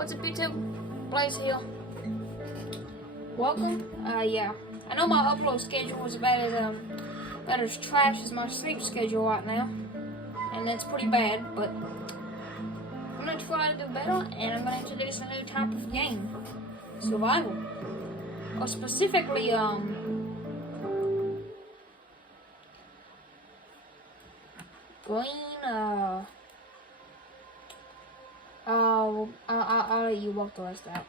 What's up, YouTube? Blaze here. Welcome. Yeah. I know my upload schedule is about as trash as my sleep schedule right now, and that's pretty bad. But I'm gonna try to do better, and I'm gonna introduce a new type of game: survival, or specifically green. I'll let you walk the rest out.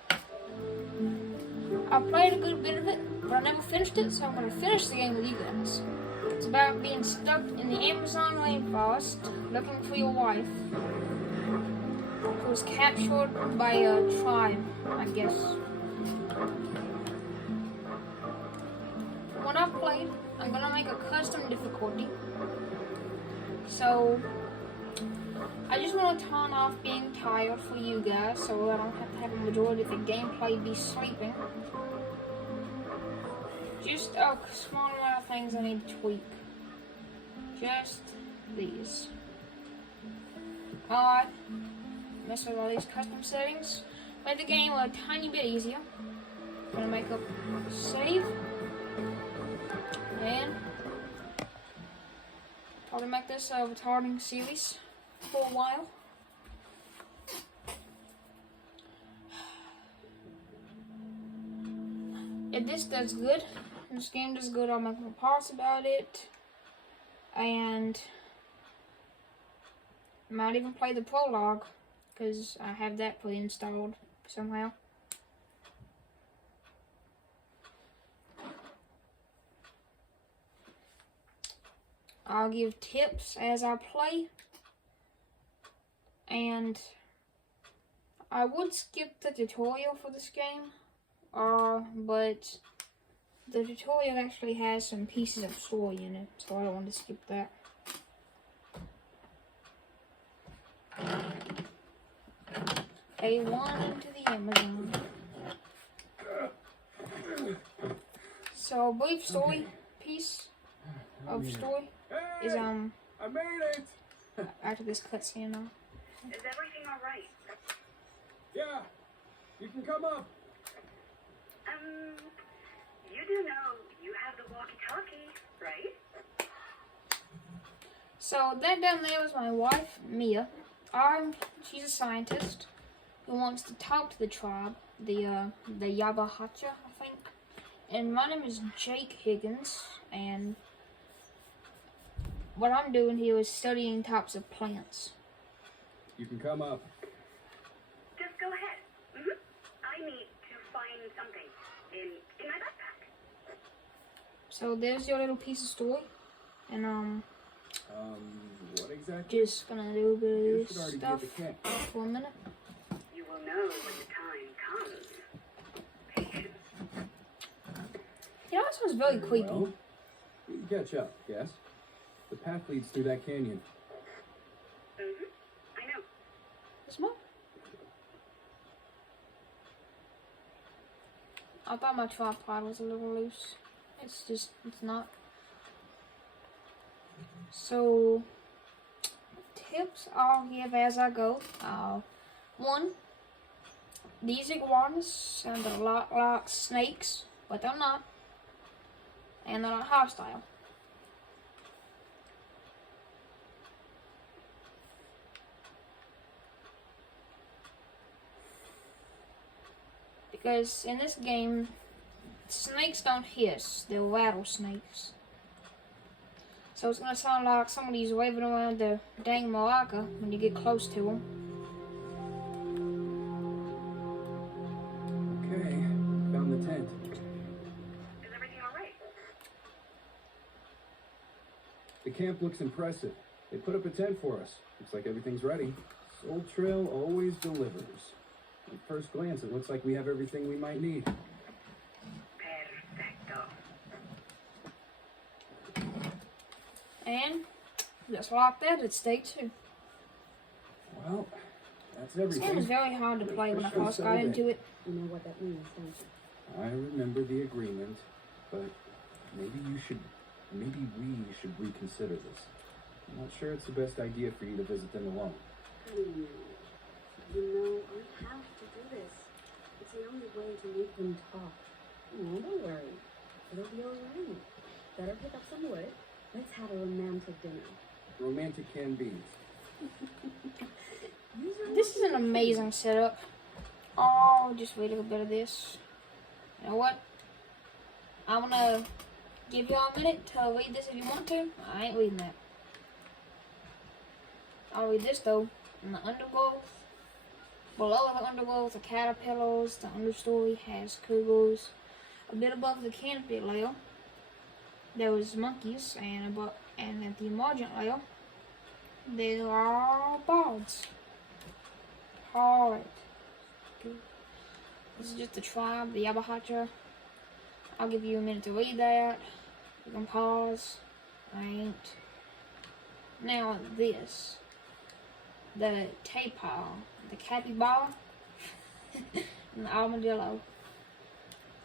I played a good bit of it, but I never finished it, so I'm going to finish the game with you guys. It's about being stuck in the Amazon rainforest looking for your wife, who was captured by a tribe, I guess. When I played, I'm going to make a custom difficulty. So I just want to turn off being tired for you guys, so I don't have to have a majority of the gameplay be sleeping. Just a small amount of things I need to tweak. Just these. Alright. Mess with all these custom settings. Make the game a tiny bit easier. Gonna make a save. And probably make this a retarding series for a while. If this does good, this game does good, I'll make more parts about it, and might even play the prologue, because I have that pre-installed somehow. I'll give tips as I play. And I would skip the tutorial for this game, but the tutorial actually has some pieces of story in it, so I don't want to skip that. A1 into the Amazon. So a brief story piece of story is I made it. after this cutscene now. Is everything all right? Yeah, you can come up. You do know you have the walkie-talkie, right? So that down there was my wife, Mia. She's a scientist who wants to talk to the tribe, the Yabahacha, I think. And my name is Jake Higgins, and what I'm doing here is studying types of plants. You can come up. Just go ahead. I need to find something in my backpack. So there's your little piece of story, and what exactly? just gonna do a bit of You this should already stuff give the cat. for a minute. You will know when the time comes. Patience. You know, this one's very creepy. Well, you can catch up, yes? The path leads through that canyon. I know. Small. I thought my tripod was a little loose. It's not. So, tips I'll give as I go. One, these iguanas sound a lot like snakes, but they're not. And they're not hostile. Because in this game, snakes don't hiss, they're rattlesnakes. So it's gonna sound like somebody's waving around the dang maraca when you get close to them. Okay, found the tent. Is everything all right? The camp looks impressive. They put up a tent for us. Looks like everything's ready. Soul Trail always delivers. At first glance, it looks like we have everything we might need. Perfecto. And just like that, it's day 2. Well, that's This game everything. was very hard to play when I first got into it. You know what that means, don't you? I remember the agreement, but maybe we should reconsider this. I'm not sure it's the best idea for you to visit them alone. You know, we have to do to make them talk. Oh, don't worry. It'll be alright. Better pick up some wood. Let's have a romantic dinner. Romantic can be. This is an amazing setup. Oh, just read a little bit of this. You know what? I'm gonna give y'all a minute to read this if you want to. I ain't reading that. I'll read this though. In the undergrowth, below the undergrowth, the caterpillars, the understory has kugels. A bit above the canopy layer, there was monkeys, and at the emergent layer, there are birds. Alright. This is just the tribe, the Abahacha. I'll give you a minute to read that. You can pause. Right. Now this. The tapir, the capybara, and the armadillo.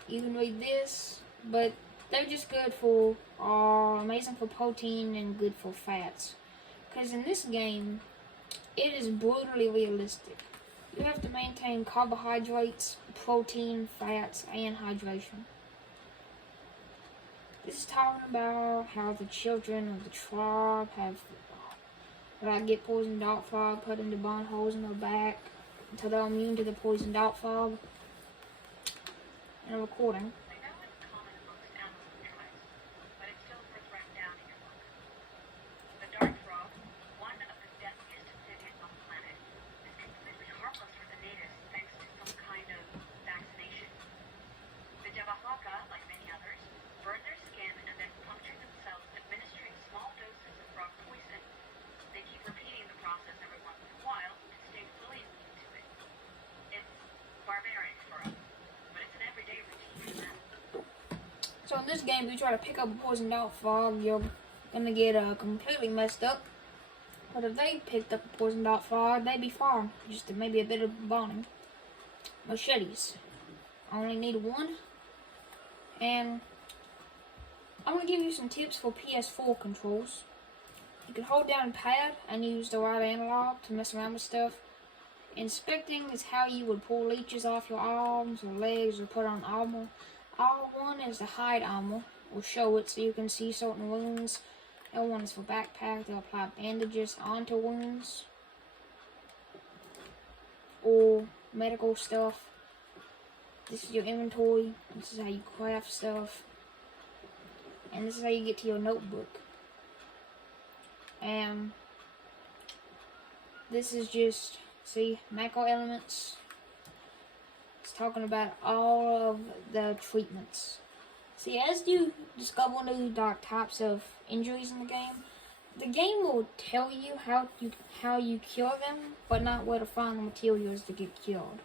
You can read this, but they're just good for, amazing for protein and good for fats. Because in this game, it is brutally realistic. You have to maintain carbohydrates, protein, fats, and hydration. This is talking about how the children of the tribe have, get poison dart frog put into bone holes in their back until they're immune to the poison dart frog. And a recording. I know it's common amongst Amazon tribes, but it's still worth writing down in your book. The dart frog, one of the deadliest amphibians on the planet, is completely harmless for the natives thanks to some kind of vaccination. The Jabahaka, like many others, burn their skin and then puncture themselves, administering small doses of frog poison. They keep repeating the process every once in a while to stay fully immune to it. It's barbaric for us, but it's an everyday routine for them. So in this game, if you try to pick up a poison dart frog, you're gonna get completely messed up. But if they picked up a poison dart frog, they'd be fine. Just maybe a bit of burning. Machetes. I only need one. And I'm gonna give you some tips for PS4 controls. You can hold down pad and use the right analog to mess around with stuff. Inspecting is how you would pull leeches off your arms or legs or put on armor. R1 is the hide armor, or show it so you can see certain wounds. L1 is for backpack to apply bandages onto wounds or medical stuff. This is your inventory. This is how you craft stuff. And this is how you get to your notebook. And this is just, see, macro elements. It's talking about all of the treatments. See, as you discover new dark types of injuries in the game will tell you how you cure them, but not where to find the materials to get cured.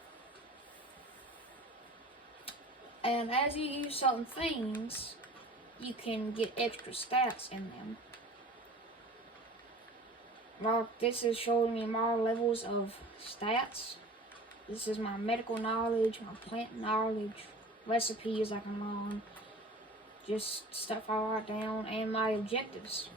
And as you use certain things, you can get extra stats in them. Well, this is showing me my levels of stats. This is my medical knowledge, my plant knowledge, recipes I can learn, just stuff I write down, and my objectives.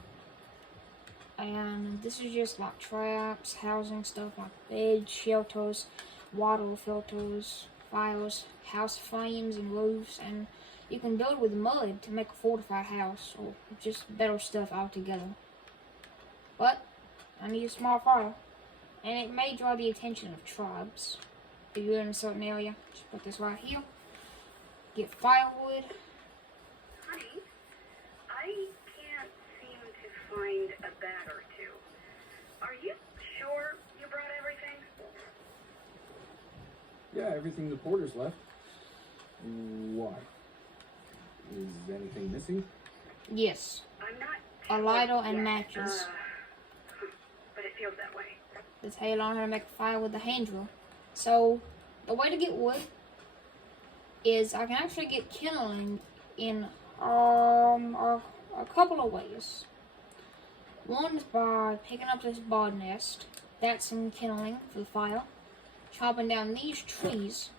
And this is just like traps, housing stuff like beds, shelters, water filters, fires, house frames and roofs, and you can build with mud to make a fortified house, or just better stuff altogether. But I need a small fire, and it may draw the attention of tribes. If you're in a certain area, just put this right here. Get firewood. Honey, I can't seem to find a bag or two. Are you sure you brought everything? Yeah, everything the porters left. Why? Is anything missing? Yes, I'm not a sure lighter and yet. matches. But it feels that way. That's how you learn how to make a fire with the hand drill. So, the way to get wood is I can actually get kindling in a couple of ways. One is by picking up this bird nest. That's some kindling for the fire. Chopping down these trees.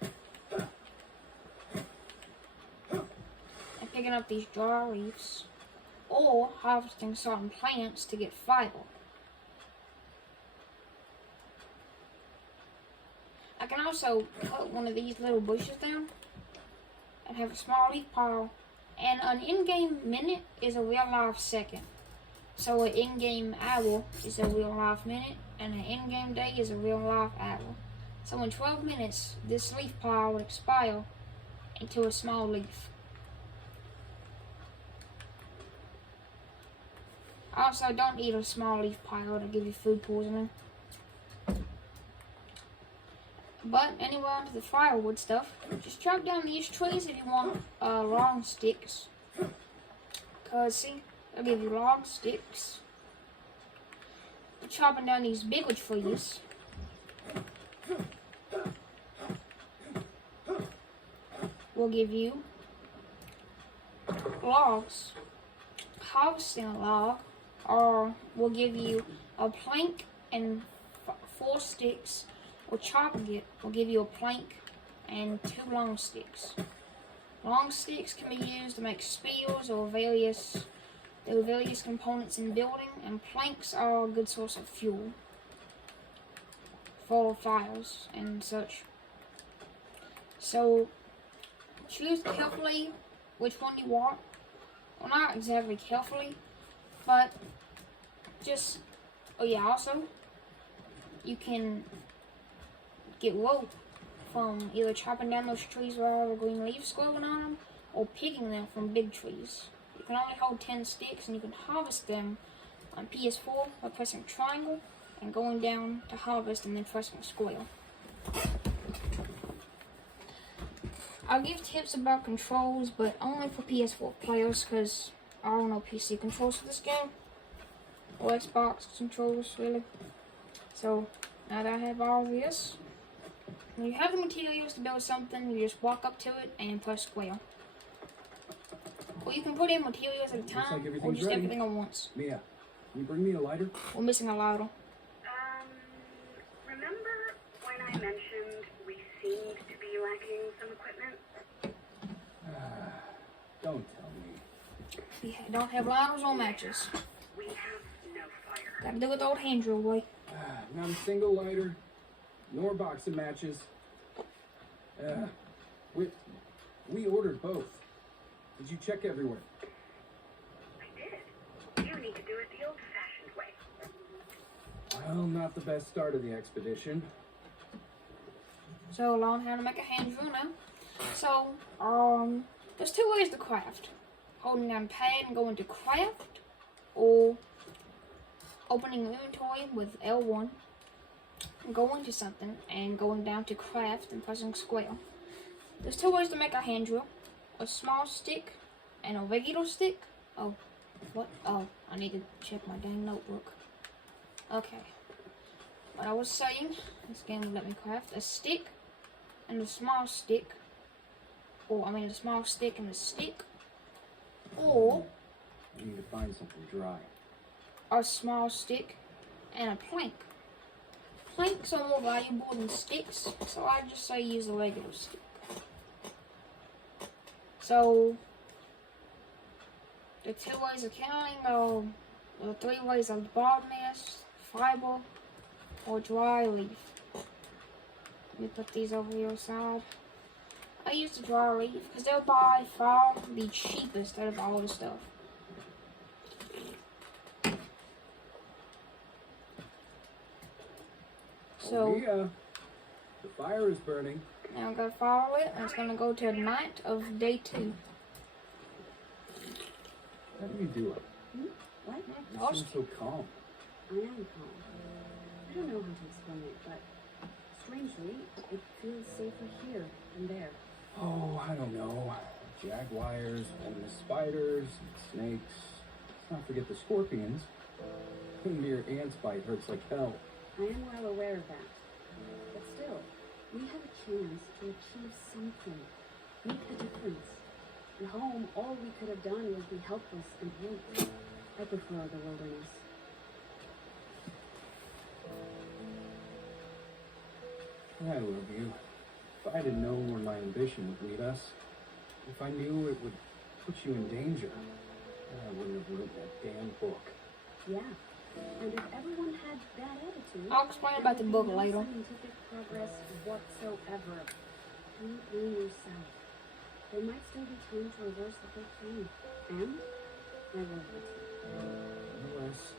And picking up these dry leaves. Or harvesting certain plants to get fiber. I can also cut one of these little bushes down and have a small leaf pile. And an in-game minute is a real-life second. So an in-game hour is a real-life minute, and an in-game day is a real-life hour. So in 12 minutes, this leaf pile will expire into a small leaf. Also, don't eat a small leaf pile to give you food poisoning. But anyway, onto the firewood stuff. Just chop down these trees if you want long sticks. Cause see, they'll give you long sticks. But chopping down these bigger trees will give you logs. Harvesting a log will give you a plank and 4 sticks, or chopping it will give you a plank and 2 long sticks. Long sticks can be used to make spears or various components in building, and planks are a good source of fuel for fires and such. So choose carefully which one you want. Well, not exactly carefully, but just, also, you can get rope from either chopping down those trees with all the green leaves growing on them, or picking them from big trees. You can only hold 10 sticks, and you can harvest them on PS4 by pressing triangle and going down to harvest and then pressing square. I'll give tips about controls, but only for PS4 players, because I don't know PC controls for this game, or Xbox controls, really. So, now that I have all this, when you have the materials to build something, you just walk up to it and press square. Or you can put in materials at a time, like or just ready. everything at once. Mia, can you bring me a lighter? We're missing a lighter. Remember when I mentioned we seemed to be lacking some equipment? Don't tell me. We don't have lighters or matches. We have no fire. Gotta do it the old hand drill way. Not a single lighter, nor box of matches. We ordered both. Did you check everywhere? I did. You need to do it the old-fashioned way. Well, not the best start of the expedition. So, learn how to make a hand drill now. So, there's 2 ways to craft. Holding down pad and going to craft, or opening your inventory with L1, going to something, and going down to craft and pressing square. There's 2 ways to make a hand drill. A small stick and a regular stick. Oh, what? Oh, I need to check my dang notebook. Okay. What I was saying, this game will let me craft a stick and a small stick. A small stick and a stick. Or I need to find something dry. a small stick and a plank. Planks are more valuable than sticks, so I just say use a regular stick. So, the 2 ways of counting are the 3 ways of bark nest, fiber, or dry leaf. Let me put these over your side. I use the dry leaf because they're by far the cheapest out of all the stuff. So, Mia, the fire is burning. now I'm going to follow it, and it's going to go to night of day 2. How do you do it? What? You seem so calm. I am calm. I don't know how to explain it, but strangely, it feels safer here than there. Oh, I don't know. Jaguars, venomous spiders, snakes. Let's not forget the scorpions. A mere ant's bite hurts like hell. I am well aware of that. But still, we have a chance to achieve something. Make a difference. At home, all we could have done was be helpless and wait. I prefer the wilderness. I love you. If I had known where my ambition would lead us, if I knew it would put you in danger, I wouldn't have written that damn book. Yeah. And if everyone had that attitude, I'll explain about the book no later. scientific progress whatsoever. Don't blame yourself. there might still be time to reverse the whole thing. And I will with you. Nonetheless,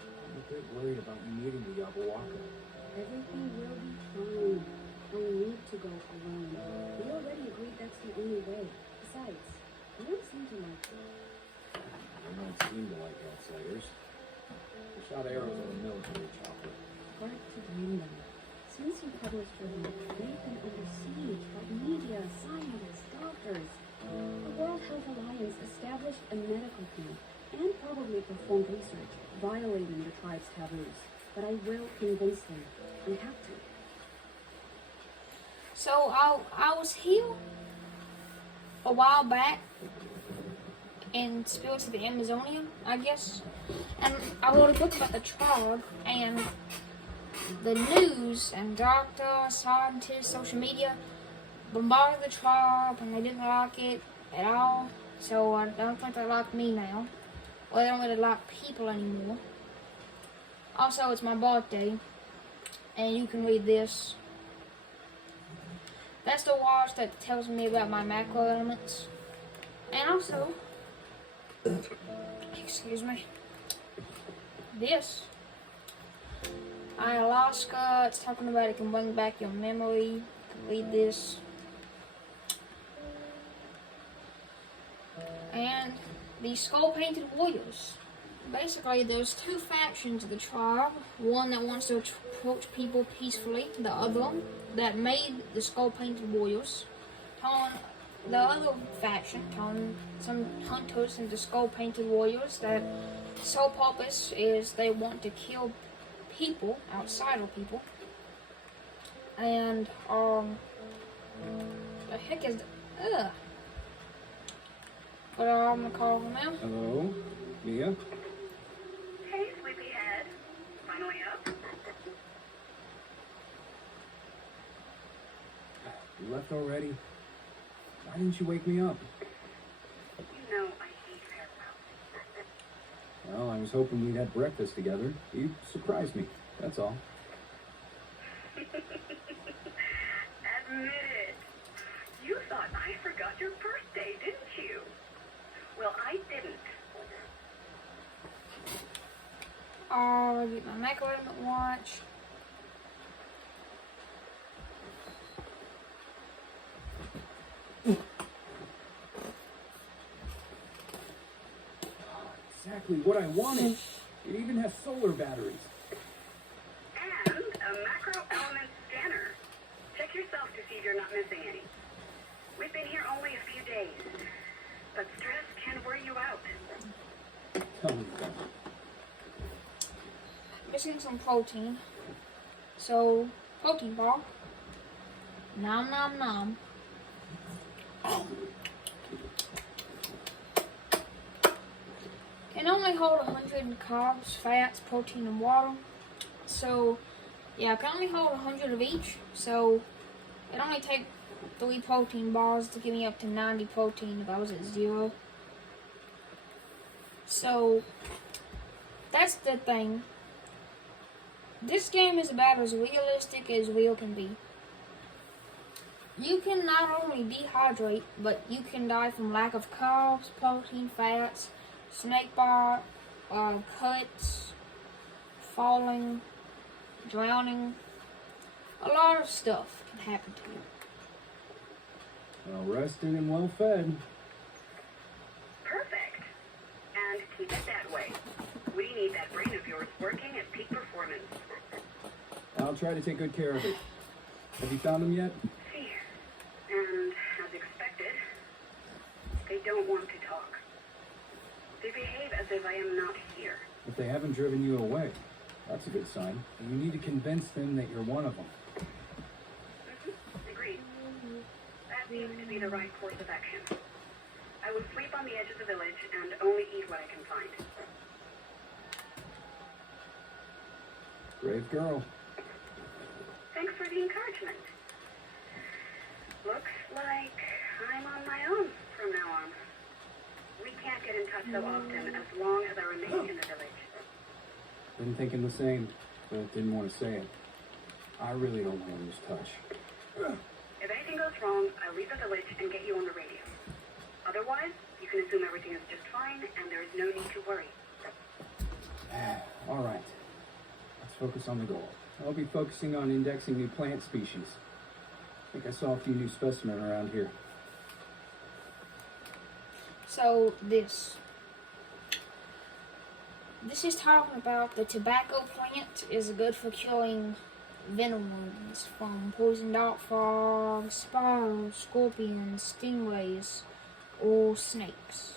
I'm a bit worried about you needing the Yabawaka. Everything will be fine. I need to go alone. We already agreed that's the only way. Besides, you don't seem to like it. I don't seem to like outsiders. I shot arrows at a military chopper. Hard to blame them. Since you published your book, they've been under siege by media, scientists, doctors. The World Health Alliance established a medical team and probably performed research violating the tribe's taboos. But I will convince them. I have to. So I was here a while back in Spirits of the Amazonian, I guess. And I wrote a book about the tribe and the news and doctors, scientists, social media bombarded the tribe and they didn't like it at all. So I don't think they like me now. Well, they don't really like people anymore. Also, it's my birthday. And you can read this. That's the watch that tells me about my macro elements. And also, excuse me, this. Ayahuasca, it's talking about it can bring back your memory. You can read this. And the skull-painted warriors. Basically, there's two factions of the tribe. One that wants to approach people peacefully. The other that made the skull-painted warriors. The other faction, some hunters into skull-painted warriors that sole purpose is they want to kill people, outsider people. And, the heck is, But I'm gonna call them now. Hello? Mia? Hey, sleepyhead. Finally up? You left already? Why didn't you wake me up? You know I hate farewell. Well, I was hoping we'd have breakfast together. You surprised me, that's all. Admit it. You thought I forgot your birthday, didn't you? Well, I didn't. I'll get my macro element watch. Exactly what I wanted. It even has solar batteries. And a macro element scanner. Check yourself to see if you're not missing any. We've been here only a few days, but stress can wear you out. Tell me that. Missing some protein. So, protein bar. Nom nom nom. Can only hold 100 carbs, fats, protein, and water. So, yeah, I can only hold 100 of each. So, it only take 3 protein bars to get me up to 90 protein if I was at 0. So, that's the thing. This game is about as realistic as real can be. You can not only dehydrate, but you can die from lack of carbs, protein, fats, snake bite, cuts, falling, drowning. A lot of stuff can happen to you. Well rested and well fed. Perfect. And keep it that way. We need that brain of yours working at peak performance. I'll try to take good care of it. Have you found them yet? See, and as expected, they don't want to talk. They behave as if I am not here. If they haven't driven you away, that's a good sign. And you need to convince them that you're one of them. Agreed. That seems to be the right course of action. I will sleep on the edge of the village and only eat what I can find. Brave girl. Thanks for the encouragement. Looks like I'm on my own from now on. We can't get in touch so often as long as I remain in the village. Been thinking the same, but didn't want to say it. I really don't want to lose touch. If anything goes wrong, I'll leave the village and get you on the radio. Otherwise, you can assume everything is just fine and there is no need to worry. All right. Let's focus on the goal. I'll be focusing on indexing new plant species. I think I saw a few new specimens around here. So this is talking about the tobacco plant is good for killing venom wounds from poison dart frogs, spiders, scorpions, stingrays, or snakes.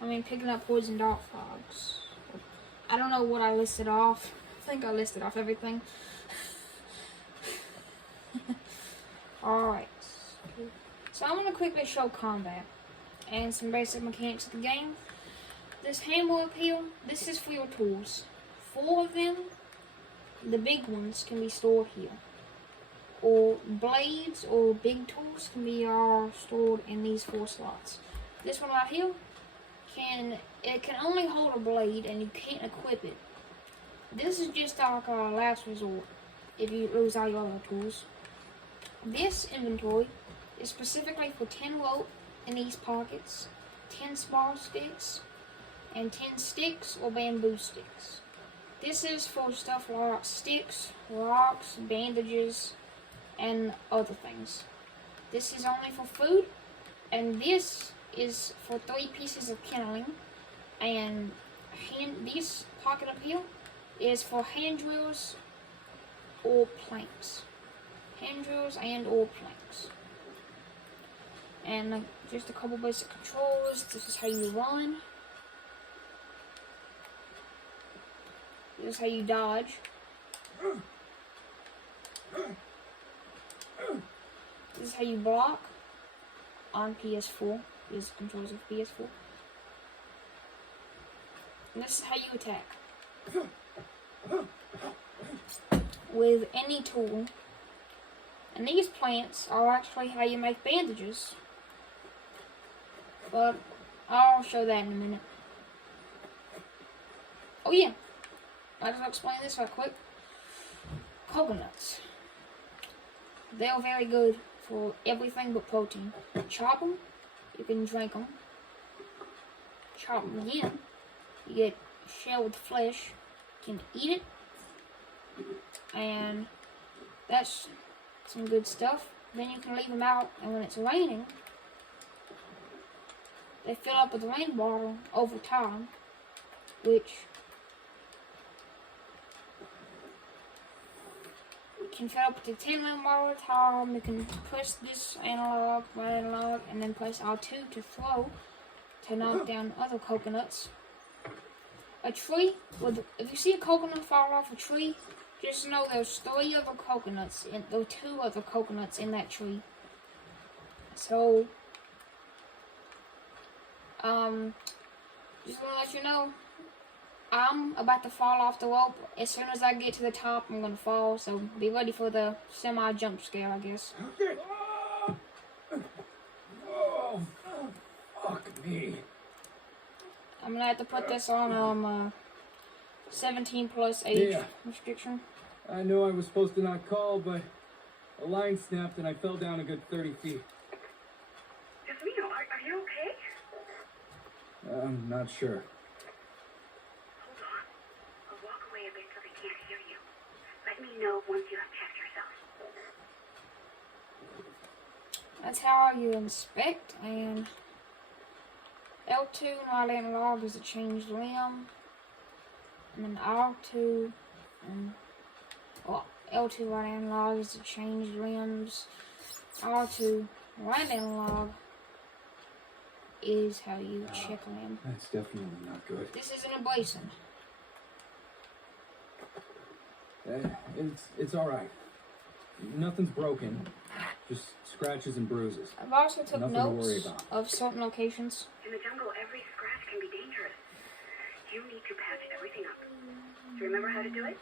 I mean, picking up poison dart frogs. I don't know what I listed off. I think I listed off everything. Alright. So I'm going to quickly show combat and some basic mechanics of the game. This hammer up here, this is for your tools. 4 of them, the big ones, can be stored here. Or blades or big tools can be stored in these 4 slots. This one right here, can only hold a blade and you can't equip it. This is just like a last resort if you lose all your other tools. This inventory is specifically for 10 rope in these pockets, 10 small sticks, and 10 sticks or bamboo sticks. This is for stuff like sticks, rocks, bandages, and other things. This is only for food, and this is for 3 pieces of kindling, and this pocket up here is for hand drills or planks. Hand drills and or planks. And just a couple basic controls. This is how you run. This is how you dodge. This is how you block on PS4. These are controls of PS4. And this is how you attack. With any tool. And these plants are actually how you make bandages. But I'll show that in a minute. Oh yeah, I'll just explain this right quick. Coconuts. They're very good for everything but protein. Chop them, you can drink them. Chop them again, you get shell with flesh, you can eat it. And that's some good stuff. Then you can leave them out, and when it's raining, they fill up with rainwater over time, which can fill up to 10 rainwater at a time. You can press this analog, right analog, and then press R2 to throw to knock down other coconuts. A tree, if you see a coconut fall off a tree, just know there's 3 other coconuts, and there are 2 other coconuts in that tree. So, just want to let you know, I'm about to fall off the rope. As soon as I get to the top, I'm going to fall, so be ready for the semi-jump scare, I guess. Oh, fuck me. I'm going to have to put this on 17 plus age restriction. I know I was supposed to not call, but a line snapped and I fell down a good 30 feet. Jasmino, are you okay? I'm not sure. Hold on. I'll walk away a bit so they can't hear you. Let me know once you have checked yourself. That's how you inspect, and L2 not analog is a changed limb, and then R2 and L2 right analog is a changed limbs. R2 right analog is how you check limb. That's definitely not good. This isn't a bison. It's alright. Nothing's broken. Just scratches and bruises. I've also took Nothing to worry notes about. of certain locations. In the jungle, every scratch can be dangerous. You need to patch everything up. Do you remember how to do it?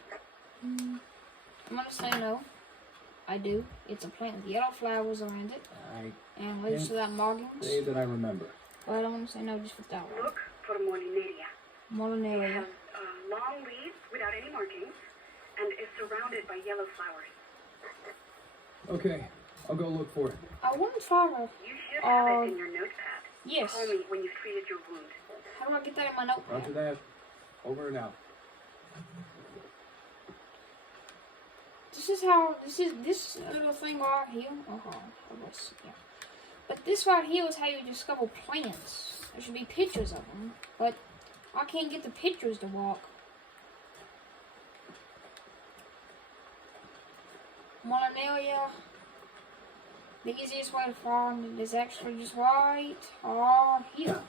I'm gonna say no. I do. It's a plant with yellow flowers around it. And leaves without markings. Say that I remember. But I'm gonna say no just with that one. Look for Molinaria. It Molinaria. has long leaves without any markings and is surrounded by yellow flowers. Okay, I'll go look for it. I want to try to. You should have it in your notepad. Yes. Call me when you've treated your wound. How do I get that in my notepad? Roger that. Over and out. This little thing right here. Yeah. But this right here is how you discover plants. There should be pictures of them, but I can't get the pictures to walk. Monanelia. The easiest way to find it is actually just right here.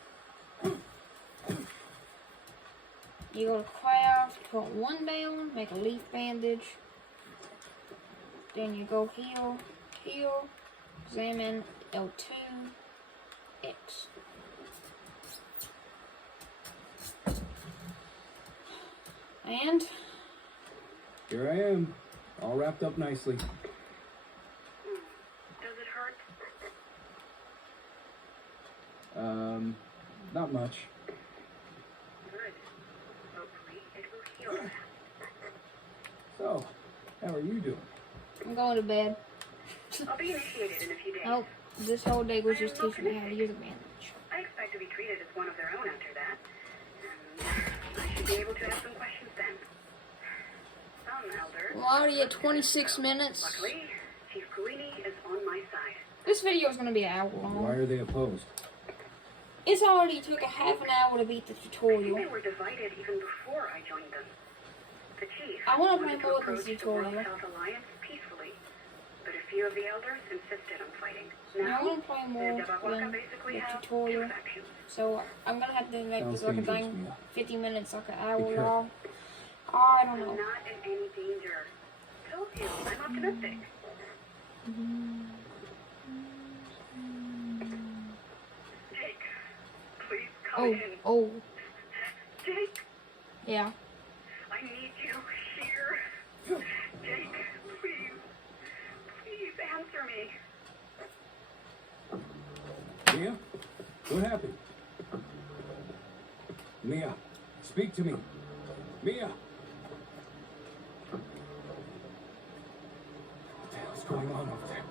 You go to craft, put one down, make a leaf bandage. Then you go heal, examine L2, X. And Here I am, all wrapped up nicely. Does it hurt? Not much. Good. Hopefully it will heal. So, how are you doing? I'm going to bed. I'll be initiated in a few days. Nope, this whole day was just teaching me how to use a bandage. I expect to be treated as one of their own after that. And I should be able to ask some questions then. Some elders. We're already at 26 minutes. Luckily, Chief Kuini is on my side. This video is going to be an hour Why long. are they opposed? It's already took a half an hour to beat the I think tutorial. they were divided even before I joined them. The chief I wanna wanted play more of approach this the World tutorial. Health Alliance peacefully, but a few of the elders insisted on fighting. I Now, want to play more the Dabawaka than basically the have tutorial. two factions. So I'm going to have to make this Sounds like a dangerous, thing. Mia. 50 minutes, like an Be hour careful. long. I don't I'm know. not in any danger. Told you, I'm optimistic. Jake, please come Oh, in. oh, Jake, yeah. I need you here. Jake, please answer me. Mia? What happened? Mia, speak to me. Mia! What the hell's going on over there?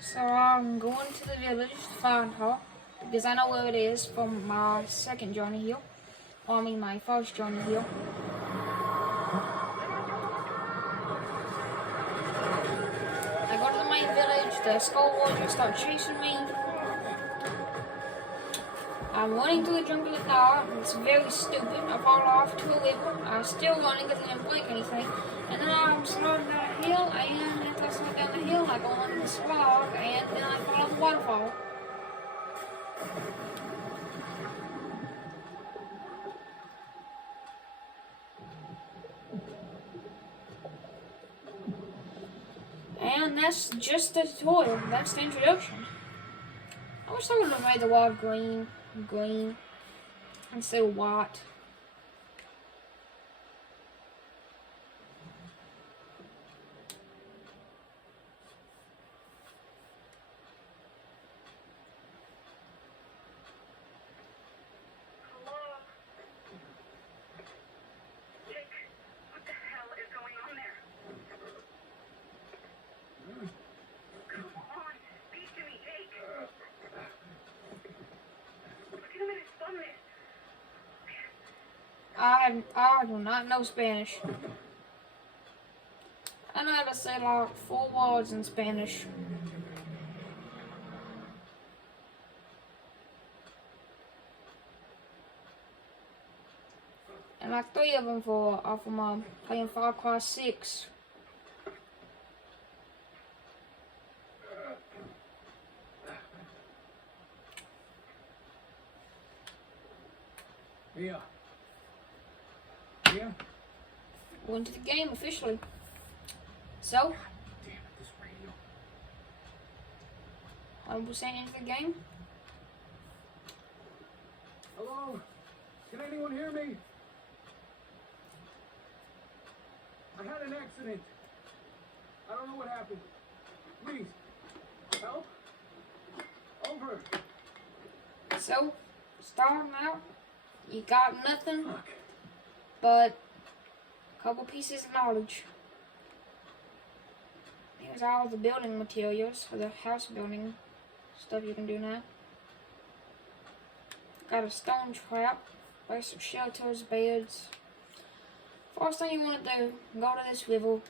So I'm going to the village to find her because I know where it is from my second journey here. Or I mean my first journey here. I go to the main village, the skull warriors start chasing me. I'm running through the jungle at night, and it's very stupid. I fall off to a river. I'm still running because I didn't blink anything. And then I'm sliding down a hill, and after I slide down the hill, I go under the slog, and then I fall off a waterfall. And that's just the tutorial. That's the introduction. I wish I would have made the wall green, instead of white. Hello? Jake, what the hell is going on there? Come on, speak to me, Jake. ¿Por qué no me respondes? I do not know Spanish. I know how to say like 4 words in Spanish. And like 3 of them are from playing Far Cry 6. Mia? Mia? We're into the game officially. So, Damn it, this radio. 100% into the game. Hello? Can anyone hear me? I had an accident. I don't know what happened. Please, help? Over. So, starting out, You got nothing Fuck. but a couple pieces of knowledge. Here's all the building materials for the house building stuff you can do now. Got a stone trap, basic shelters, beds. First thing you want to do, go to this river,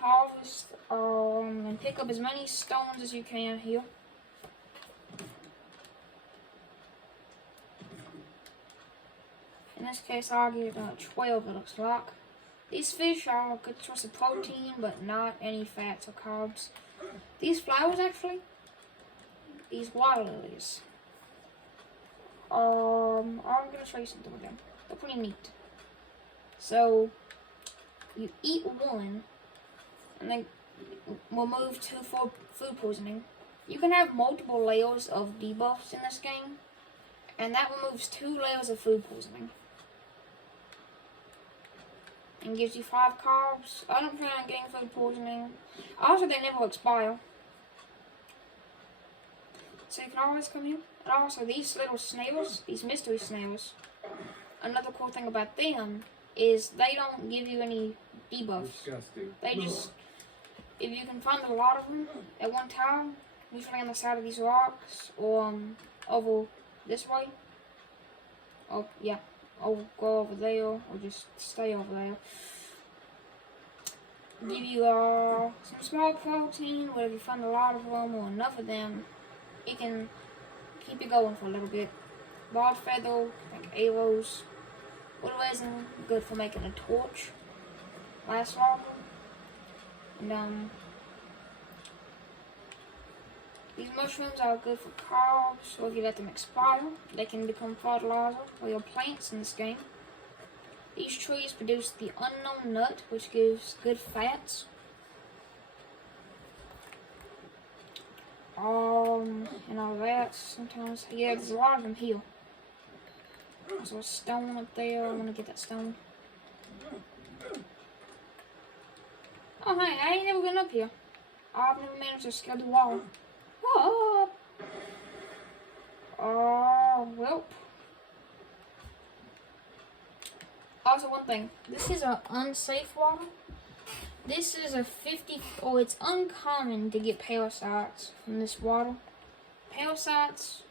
harvest, and pick up as many stones as you can here. In this case, I'll get 12, it looks like. These fish are a good source of protein, but not any fats or carbs. These flowers, actually, these water lilies. I'm gonna show you something with them. They're pretty neat. So, you eat one, and then we'll move to for food poisoning. You can have multiple layers of debuffs in this game, and that removes 2 layers of food poisoning. And gives you 5 carbs. I don't plan on getting food poisoning. Also, they never expire. So you can always come here. And also, these little snails, these mystery snails, another cool thing about them is they don't give you any debuffs. Disgusting. They just, if you can find a lot of them at one time, usually on the side of these rocks, or over this way. Oh, yeah. Or go over there, or just stay over there. Give you some small protein, where if you find a lot of them or enough of them, it can keep you going for a little bit. Bald feather, like arrows. Wood resin, good for making a torch. Last longer. And these mushrooms are good for carbs, or if you let them expire, they can become fertilizer for your plants in this game. These trees produce the unknown nut, which gives good fats. And all that, sometimes, yeah, there's a lot of them here. There's a stone up there, I'm gonna get that stone. Oh, hey, I ain't never been up here. I've never managed to scale the wall. Whoa! Well. Also, one thing. This is an unsafe water. This is a 50... Oh, it's uncommon to get parasites from this water. Parasites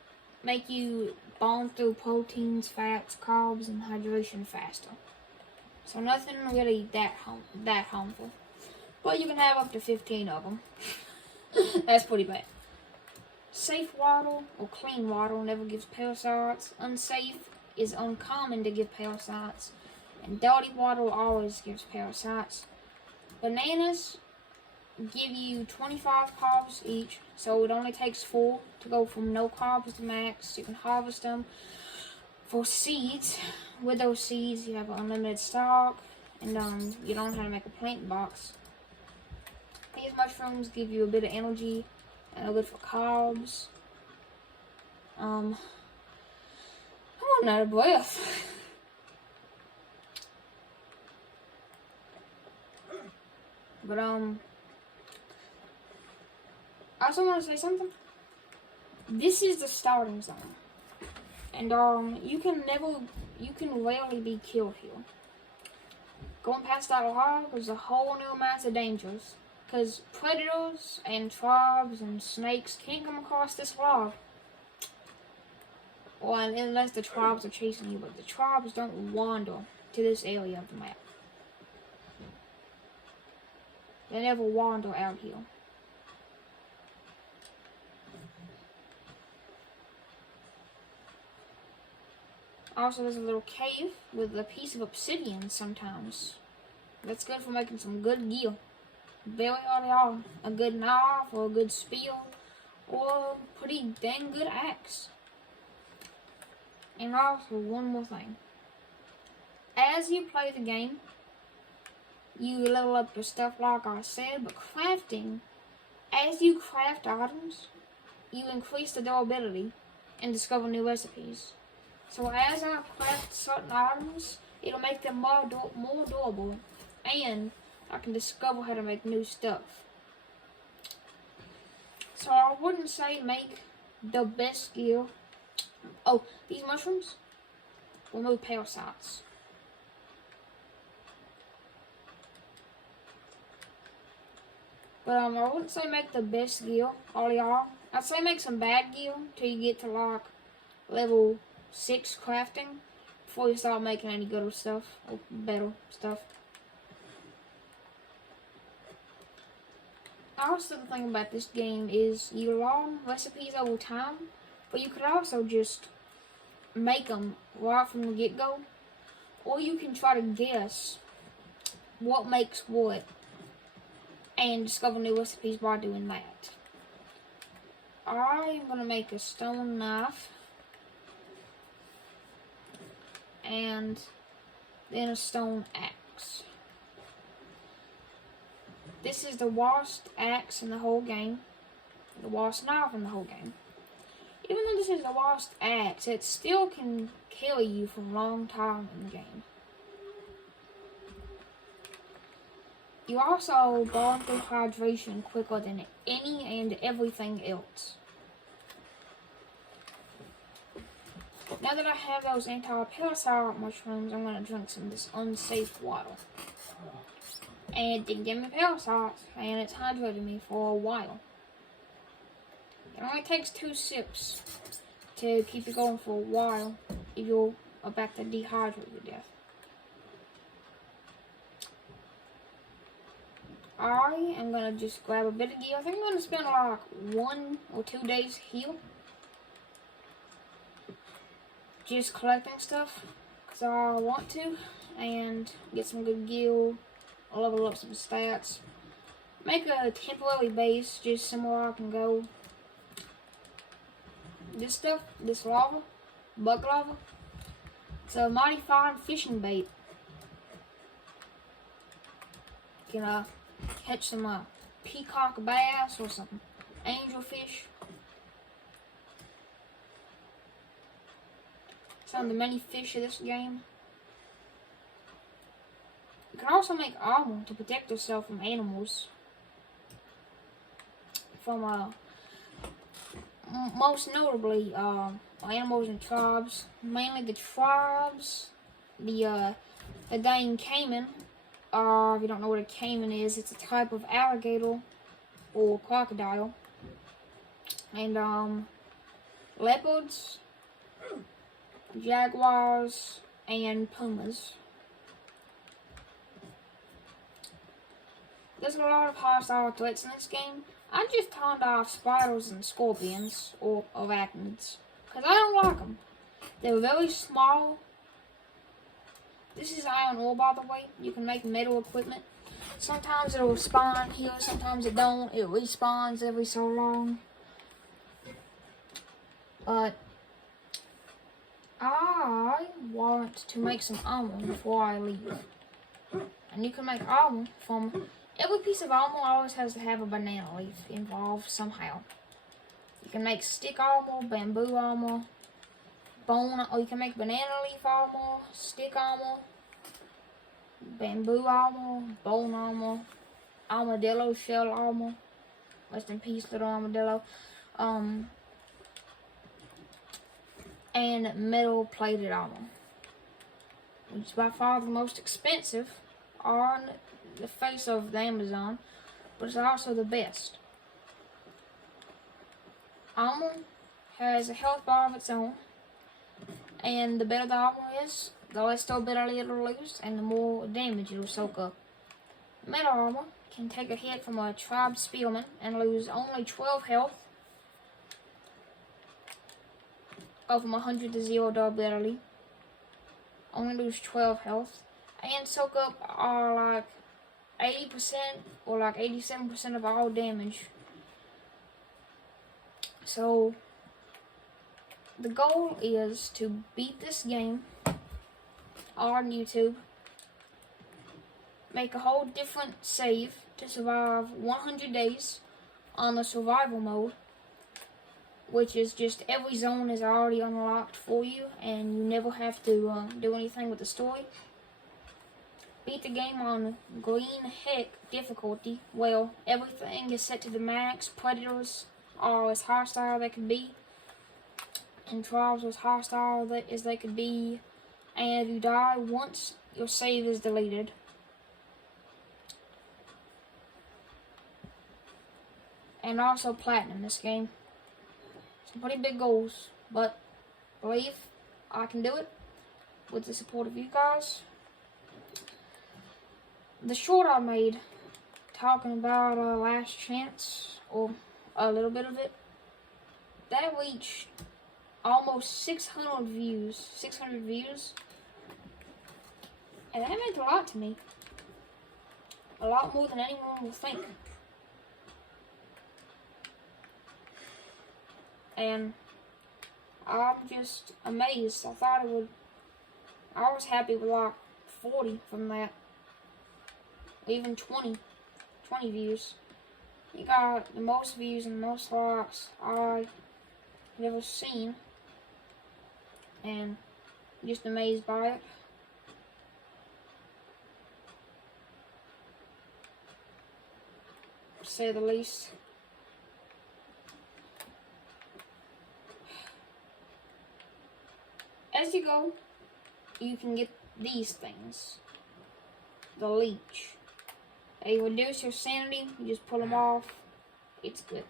make you burn through proteins, fats, carbs, and hydration faster. So nothing really that harmful. But you can have up to 15 of them. That's pretty bad. Safe water or clean water never gives parasites. Unsafe is uncommon to give parasites. And dirty water always gives parasites. Bananas give you 25 carbs each, so it only takes 4 to go from no carbs to max. You can harvest them. For seeds, with those seeds you have unlimited stock, and you don't have to make a plant box. These mushrooms give you a bit of energy, and are good for carbs. I'm out of breath. But I also want to say something. This is the starting zone, and you can rarely be killed here. Going past that log is a whole new amount of dangers, because predators and tribes and snakes can't come across this log. Or unless the tribes are chasing you, but the tribes don't wander to this area of the map. They never wander out here. Also, there's a little cave with a piece of obsidian sometimes. That's good for making some good gear. Very early on. A good knife or a good spear or a pretty dang good axe. And also, one more thing. As you play the game, you level up your stuff like I said, but crafting, as you craft items, you increase the durability and discover new recipes. So as I craft certain items, it'll make them more durable, and I can discover how to make new stuff. So I wouldn't say make the best gear. Oh, these mushrooms, remove parasites. But I wouldn't say make the best gear, all y'all. I'd say make some bad gear till you get to like level 6 crafting before you start making any gooder stuff or better stuff. Also, the thing about this game is you learn recipes over time, but you could also just make them right from the get-go, or you can try to guess what makes what and discover new recipes by doing that. I am going to make a stone knife and then a stone axe. This is the worst axe in the whole game, the worst knife in the whole game. Even though this is the worst axe, it still can carry you for a long time in the game. You also burn through hydration quicker than any and everything else. Now that I have those anti-parasite mushrooms, I'm going to drink some of this unsafe water. And it didn't give me parasites, and it's hydrated me for a while. It only takes 2 sips to keep you going for a while if you're about to dehydrate to death. I am going to just grab a bit of gear. I think I'm going to spend like 1 or 2 days here just collecting stuff because I want to, and get some good gear, level up some stats, make a temporary base just somewhere I can go. This stuff, this lava, bug lava, it's a mighty fine fishing bait. You can catch some peacock bass or some angelfish. Some of the many fish of this game. You can also make armor to protect yourself from animals. From most notably animals and tribes. Mainly the tribes. The dang caiman. If you don't know what a caiman is, it's a type of alligator or crocodile. And leopards, jaguars, and pumas. There's a lot of hostile threats in this game. I just turned off spiders and scorpions, or arachnids, because I don't like them. They're very small. This is iron ore, by the way. You can make metal equipment. Sometimes it'll spawn here, sometimes it don't. It respawns every so long. But I want to make some armor before I leave. And you can make armor from... Every piece of armor always has to have a banana leaf involved somehow. You can make stick armor, bamboo armor, bone, or you can make banana leaf armor, stick armor, bamboo armor, bone armor, armadillo shell armor. Rest in peace, little armadillo. And metal plated armor, which is by far the most expensive on the face of the Amazon, but it's also the best. Armor has a health bar of its own, and the better the armor is, the less durability it'll lose, and the more damage it'll soak up. Metal armor can take a hit from a tribe spearman and lose only 12 health, go from 100 to 0 durability, only lose 12 health, and soak up like 80% or like 87% of all damage. So the goal is to beat this game on YouTube, make a whole different save to survive 100 days on the survival mode, which is just every zone is already unlocked for you and you never have to do anything with the story. Beat the game on green heck difficulty. Well, everything is set to the max. Predators are as hostile as they can be, and tribes as hostile as they could be. And if you die once, your save is deleted. And also platinum this game. Some pretty big goals, but I believe I can do it with the support of you guys. The short I made talking about Last Chance, or a little bit of it, that reached almost 600 views. 600 views. And that meant a lot to me. A lot more than anyone will think. And I'm just amazed. I thought it would. I was happy with like 40 from that. Even 20 views. You got the most views and the most likes I've ever seen. And just amazed by it. To say the least. As you go, you can get these things. The leech. They reduce your sanity, you just pull them off. It's good.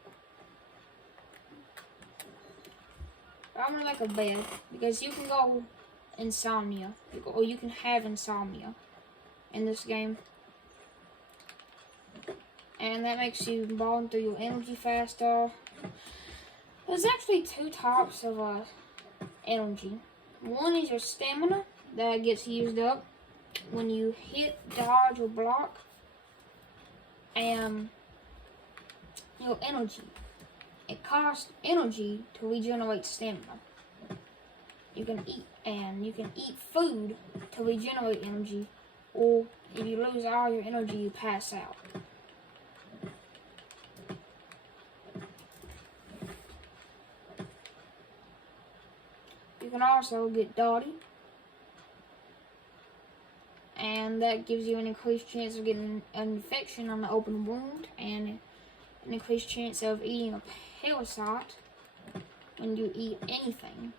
I'm gonna make a bed because you can go insomnia, or you can have insomnia in this game. And that makes you burn through your energy faster. There's actually two types of energy. One is your stamina that gets used up when you hit, dodge, or block. And your energy. It costs energy to regenerate stamina. You can eat, and you can eat food to regenerate energy. Or if you lose all your energy, you pass out. You can also get dirty, and that gives you an increased chance of getting an infection on the open wound, and an increased chance of eating a parasite when you eat anything.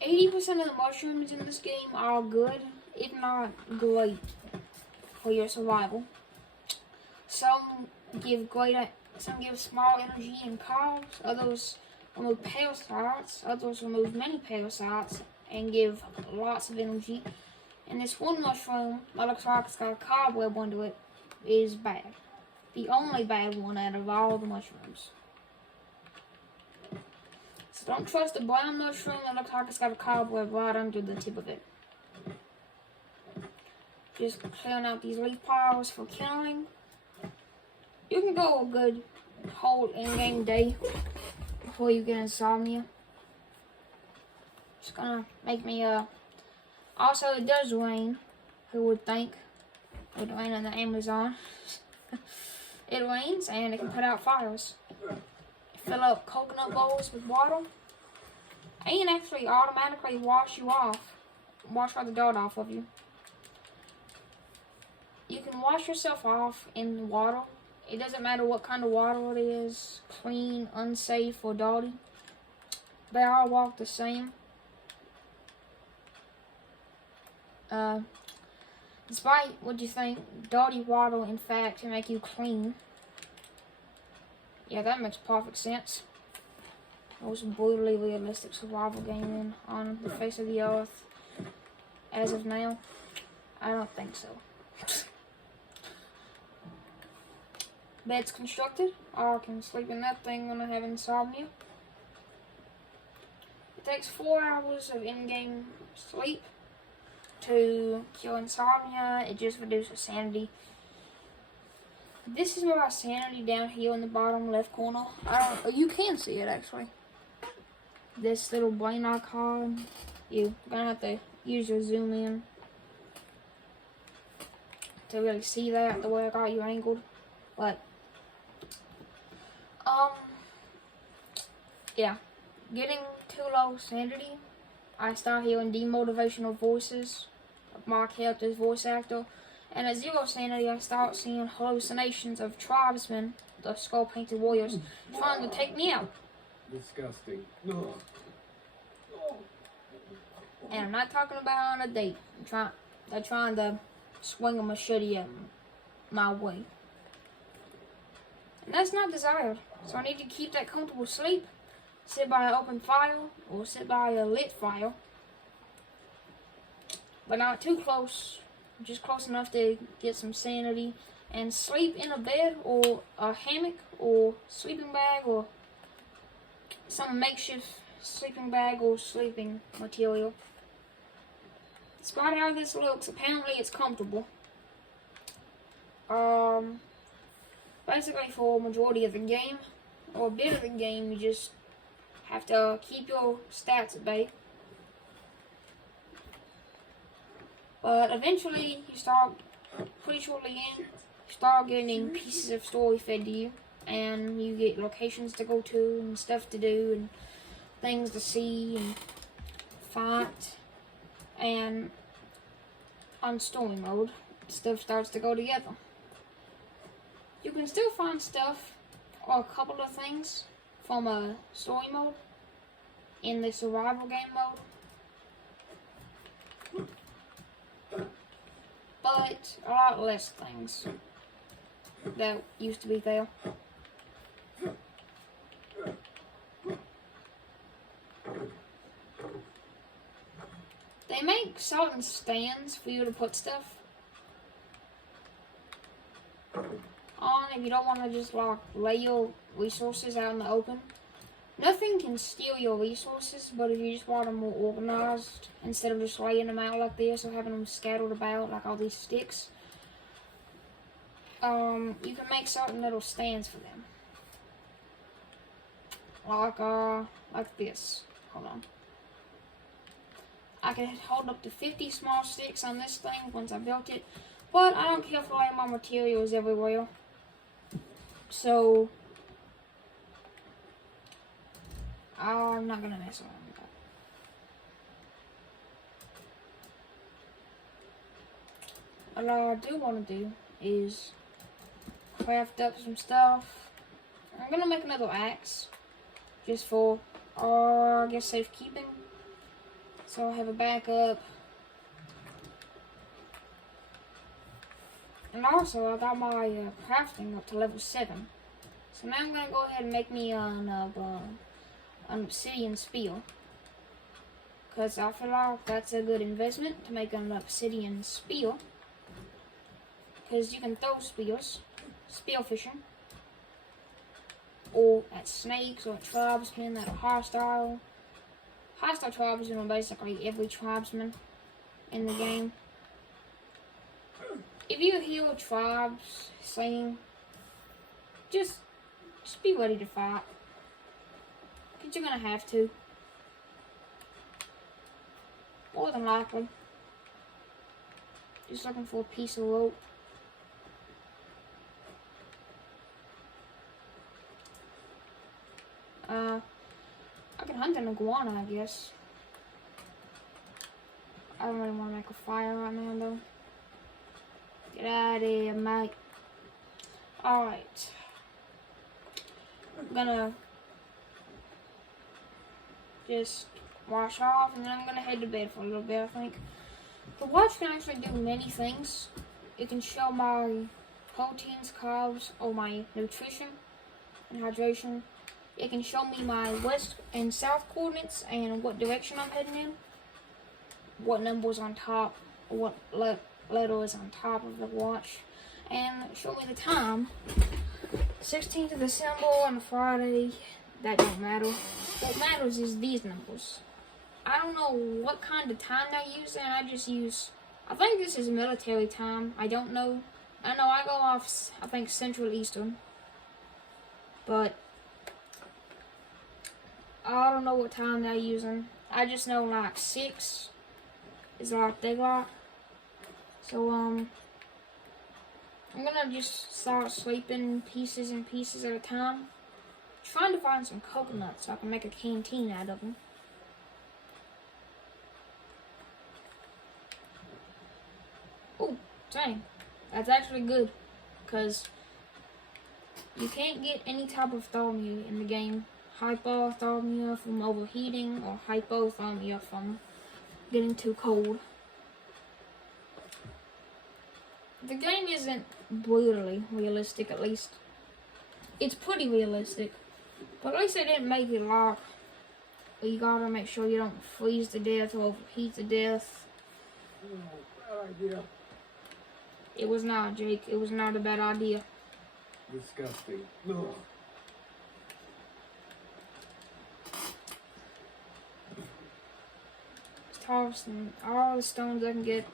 %80 of the mushrooms in this game are good, if not great, for your survival. Some give small energy and carbs, others remove parasites, others remove many parasites and give lots of energy. And this one mushroom that looks like it's got a cobweb under it is bad. The only bad one out of all the mushrooms. So don't trust the brown mushroom that looks like it's got a cobweb right under the tip of it. Just clearing out these leaf piles for killing. You can go a good whole in-game day before you get insomnia. It's gonna make me also it does rain. Who would think? It would rain in the Amazon. It rains and it can put out fires. Fill up coconut bowls with water and actually automatically wash all the dirt off of you. You can wash yourself off in water. It doesn't matter what kind of water it is, clean, unsafe, or dirty. They all work the same. Despite what you think, dirty water, in fact, can make you clean. Yeah, that makes perfect sense. Most brutally realistic survival game on the face of the earth as of now. I don't think so. Bed's constructed. I can sleep in that thing when I have insomnia. It takes 4 hours of in-game sleep to kill insomnia. It just reduces sanity. This is my sanity down here in the bottom left corner. You can see it actually. This little brain icon. You're gonna have to use your zoom in to really see that the way I got you angled. But yeah, getting too low sanity, I start hearing demotivational voices of my character's voice actor, and at 0 sanity, I start seeing hallucinations of tribesmen the skull-painted warriors trying to take me out. Disgusting. Ugh. And I'm not talking about on a date. They're trying to swing a machete at my way. And that's not desired. So I need to keep that comfortable sleep. Sit by an open fire or sit by a lit fire. But not too close. Just close enough to get some sanity. And sleep in a bed or a hammock or sleeping bag or some makeshift sleeping bag or sleeping material. Despite how this looks, apparently it's comfortable. Basically for a majority of the game, or a bit of the game, you just have to keep your stats at bay. But eventually, you start, pretty shortly in, you start getting pieces of story fed to you. And you get locations to go to, and stuff to do, and things to see, and fight. And on story mode, stuff starts to go together. You can still find stuff, or a couple of things, from a story mode in the survival game mode. But a lot less things that used to be there. They make certain stands for you to put stuff on if you don't want to just like lay your resources out in the open. Nothing can steal your resources, but if you just want them more organized instead of just laying them out like this or having them scattered about like all these sticks, you can make certain little stands for them. Like this. Hold on. I can hold up to 50 small sticks on this thing once I built it, but I don't care for laying my materials everywhere. So I'm not gonna mess around with that. What I do want to do is craft up some stuff. I'm gonna make another axe just for, I guess, safekeeping. So I have a backup. And also, I got my crafting up to level 7. So now I'm going to go ahead and make me an obsidian spear. Because I feel like that's a good investment to make an obsidian spear. Because you can throw spears, spear fishing, or at snakes or at tribesmen that are hostile. Hostile tribesmen are basically every tribesman in the game. If you hear tribes saying, just be ready to fight. Because you're going to have to. More than likely. Just looking for a piece of rope. I can hunt an iguana, I guess. I don't really want to make a fire right now, though. Get out of here, mate. Alright. I'm gonna just wash off, and then I'm gonna head to bed for a little bit, I think. The watch can actually do many things. It can show my proteins, carbs, or my nutrition and hydration. It can show me my west and south coordinates and what direction I'm heading in. What number is on top, or what letter is on top of the watch. And show me the time. 16th of December on a Friday. That don't matter. What matters is these numbers. I don't know what kind of time they use, and I just use, I think this is military time. I don't know. I know I go off, I think, Central Eastern. But I don't know what time they're using. I just know like 6 is like daylight. So I'm gonna just start sleeping pieces and pieces at a time. Trying to find some coconuts so I can make a canteen out of them. Oh, dang. That's actually good. Because You can't get any type of thermia in the game. Hypothermia from overheating, or hypothermia from getting too cold. The game isn't brutally realistic, at least. It's pretty realistic. But at least they didn't make it like, you gotta make sure you don't freeze to death or overheat to death. Oh, bad idea. It was not, Jake. It was not a bad idea. Disgusting. Ugh. Tossing all the stones I can get.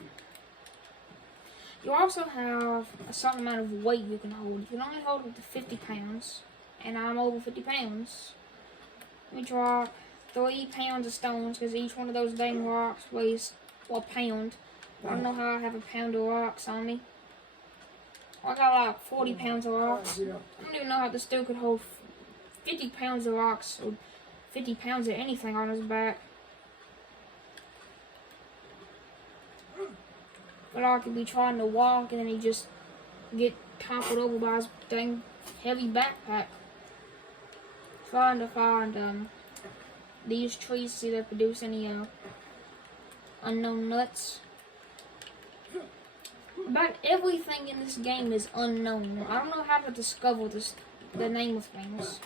You also have a certain amount of weight you can hold. You can only hold up to 50 pounds. And I'm over 50 pounds. Let me drop 3 pounds of stones, because each one of those dang rocks weighs a pound. I don't know how I have a pound of rocks on me. I got like 40 pounds of rocks. I don't even know how this dude could hold 50 pounds of rocks, or 50 pounds of anything on his back. But I could be trying to walk and then he just get toppled over by his dang heavy backpack. Trying to find these trees, see if they produce any unknown nuts. About everything in this game is unknown. I don't know how to discover the name of things.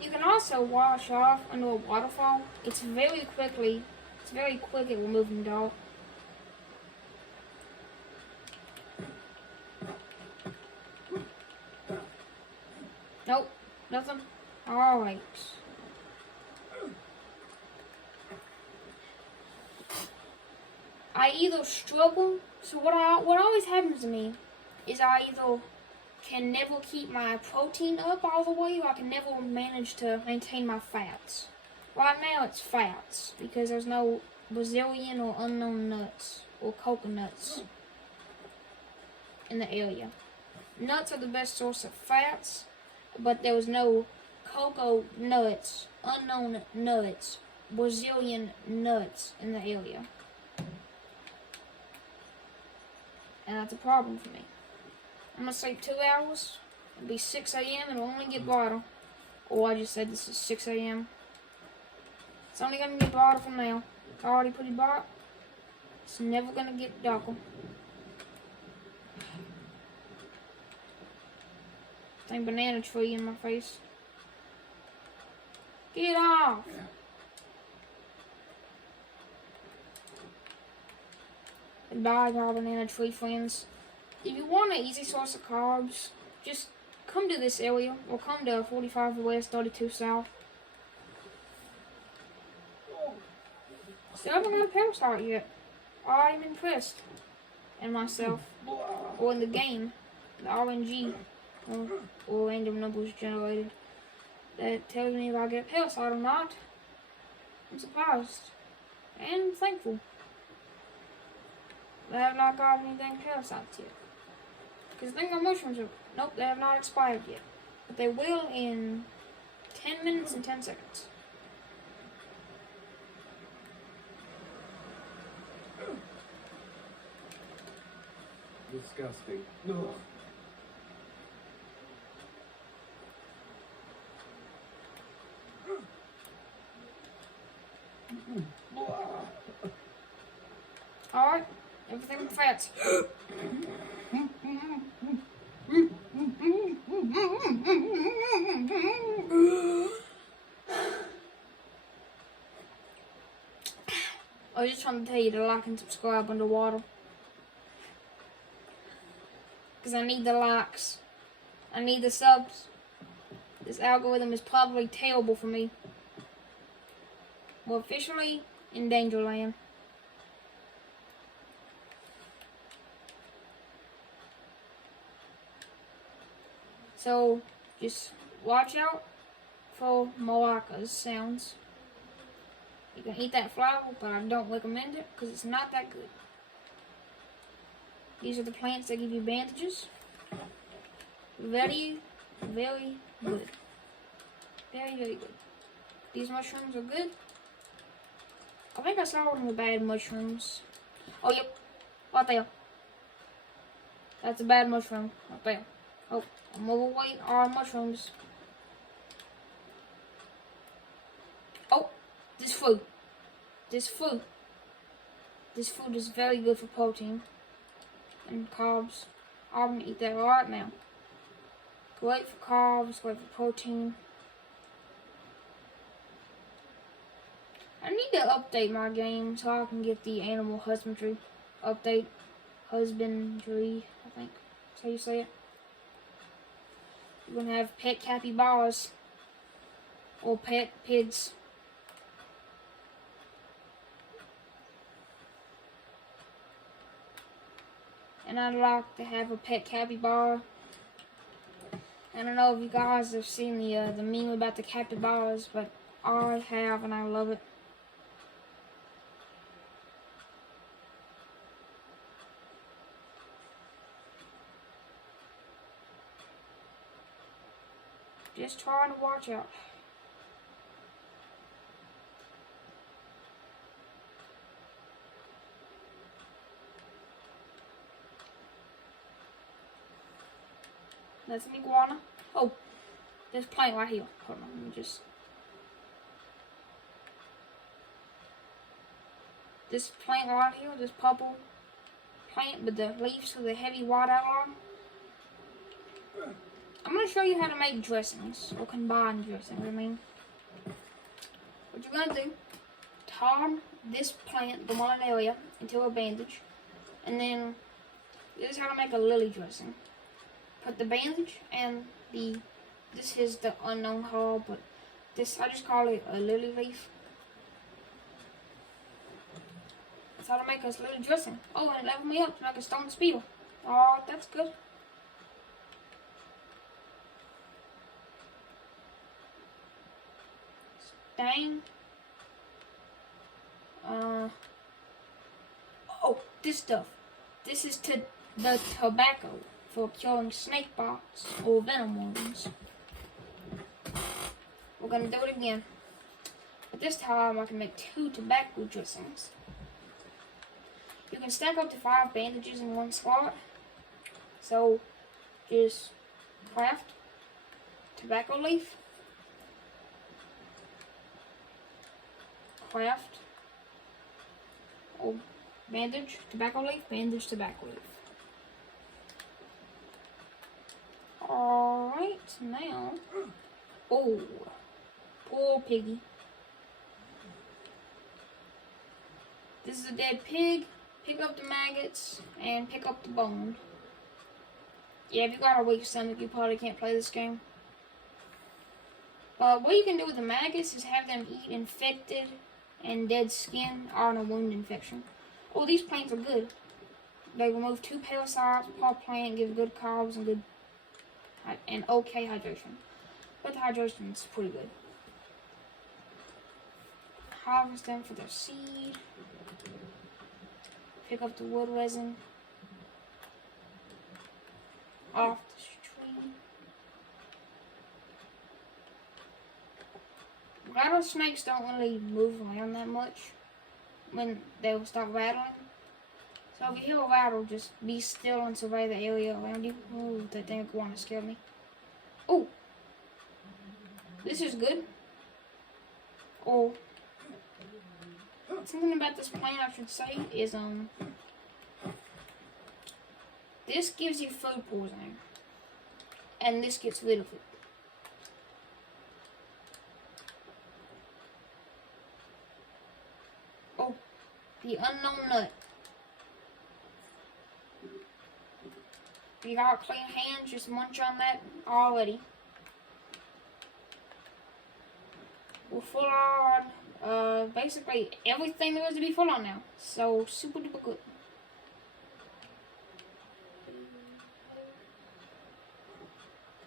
You can also wash off under a waterfall. It's very quick at removing dirt. Nope, nothing. Alright. I either struggle, so what always happens to me is I either can never keep my protein up all the way, or I can never manage to maintain my fats. Right now it's fats, because there's no Brazilian or unknown nuts or coconuts in the area. Nuts are the best source of fats, but there was no cocoa nuts, unknown nuts, Brazilian nuts in the area. And that's a problem for me. I'm gonna sleep 2 hours. It'll be 6 a.m. and it'll only get brighter. Oh, I just said this is 6 a.m. It's only gonna get brighter from now. It's already pretty bright. It's never gonna get darker. Dang banana tree in my face. Get off! Goodbye, our banana tree friends. If you want an easy source of carbs, just come to this area, or come to 45 West, 32 South. Still haven't got a parasite yet. I'm impressed in myself, or in the game, the RNG, or random numbers generated, that tells me if I get a parasite or not. I'm surprised, and thankful. They have not got anything parasites yet. Because the thing on mushrooms are, nope, they have not expired yet. But they will in 10 minutes and 10 seconds. Disgusting. Ugh. Alright, everything with fats. I was just trying to tell you to like and subscribe underwater. Because I need the likes. I need the subs. This algorithm is probably terrible for me. We're officially in Dangerland. So, just watch out for maracas sounds. You can eat that flower, but I don't recommend it because it's not that good. These are the plants that give you bandages. Very, very good. Very, very good. These mushrooms are good. I think I saw one of the bad mushrooms. Oh, yep. Right there. That's a bad mushroom. Right there. Oh, I'm overweight on mushrooms. Oh, this food. This food is very good for protein and carbs. I'm gonna eat that right now. Great for carbs, great for protein. I need to update my game so I can get the animal husbandry update. Husbandry, I think that's how you say it. You're gonna have pet capybaras or pet pigs. And I'd like to have a pet capybara. I don't know if you guys have seen the meme about the capybaras, but I have and I love it. Just trying to watch out. That's an iguana. Oh, this plant right here. Hold on, let me just. This plant right here, this purple plant with the leaves with a heavy white outline. I'm going to show you how to make dressings, or combine dressings, I mean. What you're going to do, turn this plant, the one area, into a bandage. And then, this is how to make a lily dressing. Put the bandage and this is the unknown herb, but this, I just call it a lily leaf. That's how to make us lily dressing. Oh, and it leveled me up to make a stone spear. Oh, that's good. Dang. Oh, this stuff. This is the tobacco for killing snake bites or venom wounds. We're gonna do it again. But this time I can make 2 tobacco dressings. You can stack up to 5 bandages in one slot. So just craft tobacco leaf. Craft bandage, tobacco leaf, bandage, tobacco leaf. Alright, now, oh, poor piggy. This is a dead pig. Pick up the maggots and pick up the bone. Yeah, if you got a weak stomach, you probably can't play this game. But what you can do with the maggots is have them eat infected and dead skin on a wound infection. Oh, these plants are good. They remove 2 parasites per plant, give good carbs and good and okay hydration. But the hydration is pretty good. Harvest them for their seed. Pick up the wood resin off the tree. Rattlesnakes don't really move around that much when they will start rattling. So if you hear a rattle, just be still and survey the area around you. Ooh, that thing want to scare me. Oh, this is good. Oh, something about this plant I should say is this gives you food poisoning, and this gets rid of it. Oh, the unknown nut. If you got clean hands, just munch on that already. We're full on, basically everything there is to be full on now. So, super duper good.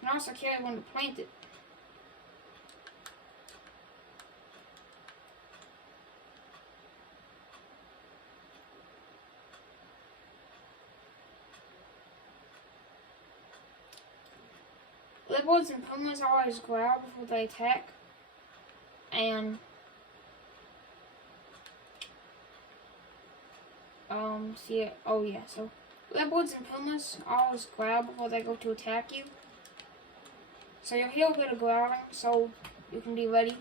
You can also carry one to plant it. Leopards and pumas always growl before they attack. And see, oh yeah, so leopards and pumas always growl before they go to attack you. So you'll hear a bit of growling, so you can be ready.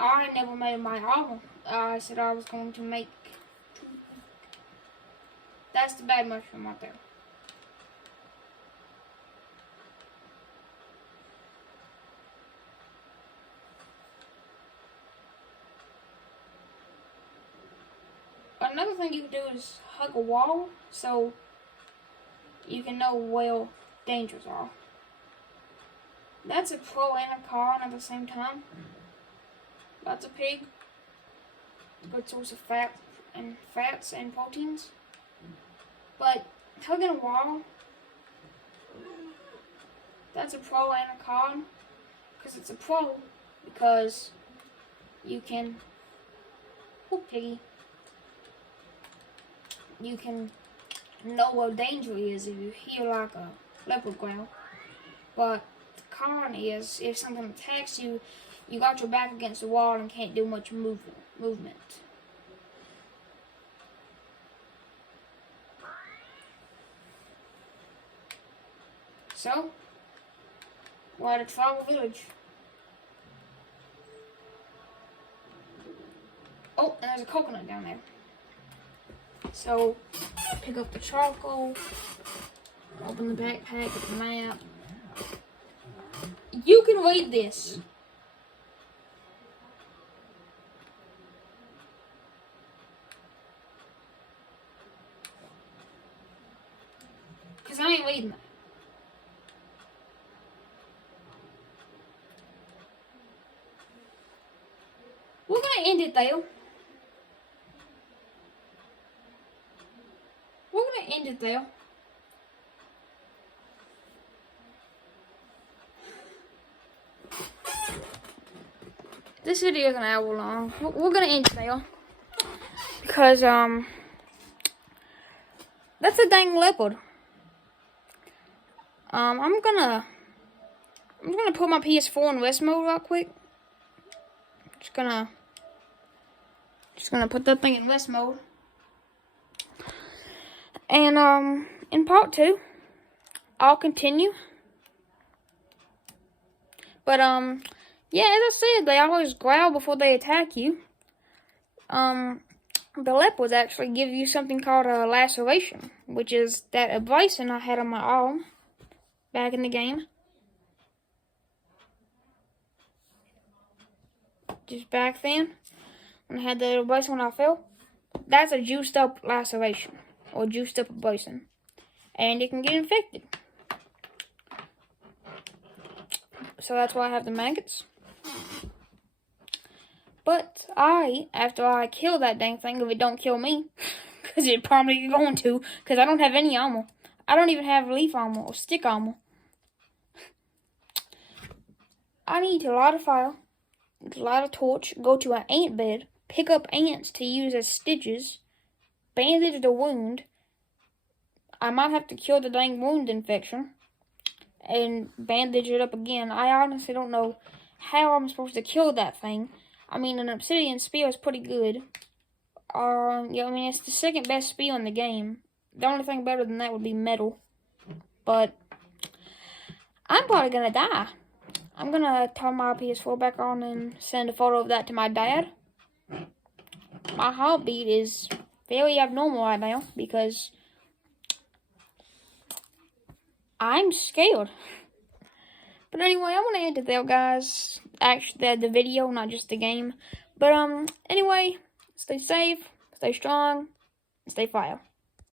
I never made my armor. I said I was going to make 2. That's the bad mushroom right there. Another thing you can do is hug a wall so you can know where dangers are. That's a pro and a con at the same time. That's a pig. Good source of fats and proteins. But hugging a wall, that's a pro and a con. Because it's a pro because you can, oh piggy, you can know where danger is if you hear like a leopard growl. But the con is if something attacks you, you got your back against the wall and can't do much movement. So, we're at a tribal village. Oh, and there's a coconut down there. So, pick up the charcoal, open the backpack, get the map. You can read this. Because I ain't reading that. We're going to end it there. We're going to end it there. This video is an hour long. We're going to end it there. Because, that's a dang leopard. I'm gonna put my PS4 in rest mode real quick. Just gonna put that thing in rest mode. And in part 2, I'll continue. But yeah, as I said, they always growl before they attack you. The leopards actually give you something called a laceration, which is that abrasion I had on my arm back in the game. Just back then, when I had the abrasion when I fell. That's a juiced up laceration, or juiced up abrasion. And it can get infected. So that's why I have the maggots. But after I kill that dang thing, if it don't kill me, because it probably going to, because I don't have any armor. I don't even have leaf armor or stick armor. I need to light a fire, light a torch, go to an ant bed, pick up ants to use as stitches, bandage the wound. I might have to kill the dang wound infection and bandage it up again. I honestly don't know how I'm supposed to kill that thing. I mean, an obsidian spear is pretty good. Yeah, I mean, it's the second best spear in the game. The only thing better than that would be metal. But I'm probably gonna die. I'm gonna turn my PS4 back on and send a photo of that to my dad. My heartbeat is very abnormal right now because I'm scared. But anyway, I'm gonna end it there, guys. Actually, the video, not just the game. But anyway, stay safe, stay strong, and stay fire.